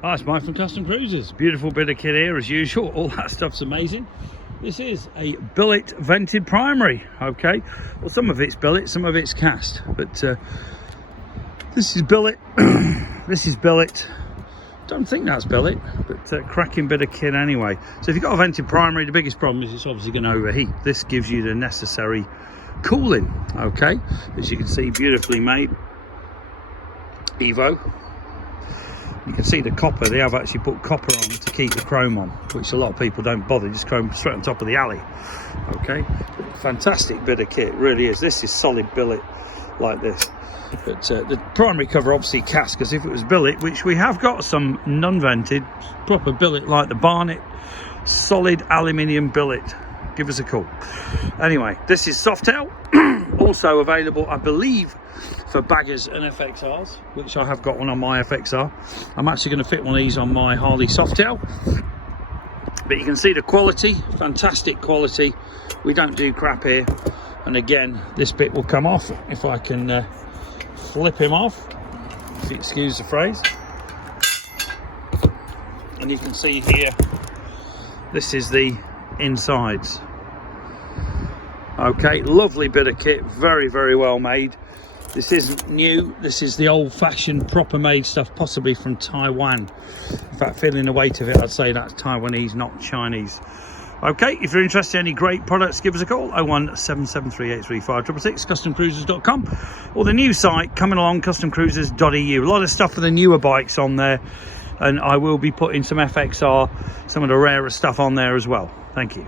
Hi, it's Mike from Custom Cruisers. Beautiful bit of kit here as usual. All that stuff's amazing. This is a billet vented primary. Okay, well, some of it's billet, some of it's cast, but this is billet. This is billet. Don't think that's billet, but cracking bit of kit anyway. So if you've got a vented primary, the biggest problem is it's obviously going to overheat. This gives you the necessary cooling. Okay, as you can see, beautifully made. Evo. You can see the copper. They have actually put copper on to keep the chrome on, which a lot of people don't bother, just chrome straight on top of the alley. Okay, fantastic bit of kit, really is. This is solid billet like this. But the primary cover obviously cast, because if it was billet, which we have got some non-vented proper billet like the Barnet, solid aluminium billet, give us a call. Anyway, this is Softail. Also available, I believe, for baggers and FXRs, which I have got one on my FXR. I'm actually going to fit one of these on my Harley Softail. But you can see the quality, fantastic quality. We don't do crap here. And again, this bit will come off if I can flip him off, if you excuse the phrase. And you can see here, this is the insides. Okay, lovely bit of kit, very, very well made. This isn't new, this is the old-fashioned, proper made stuff, possibly from Taiwan. In fact, feeling the weight of it, I'd say that's Taiwanese, not Chinese. Okay, if you're interested in any great products, give us a call, 01773835666, customcruisers.com, or the new site coming along, customcruisers.eu. A lot of stuff for the newer bikes on there, and I will be putting some FXR, some of the rarer stuff on there as well. Thank you.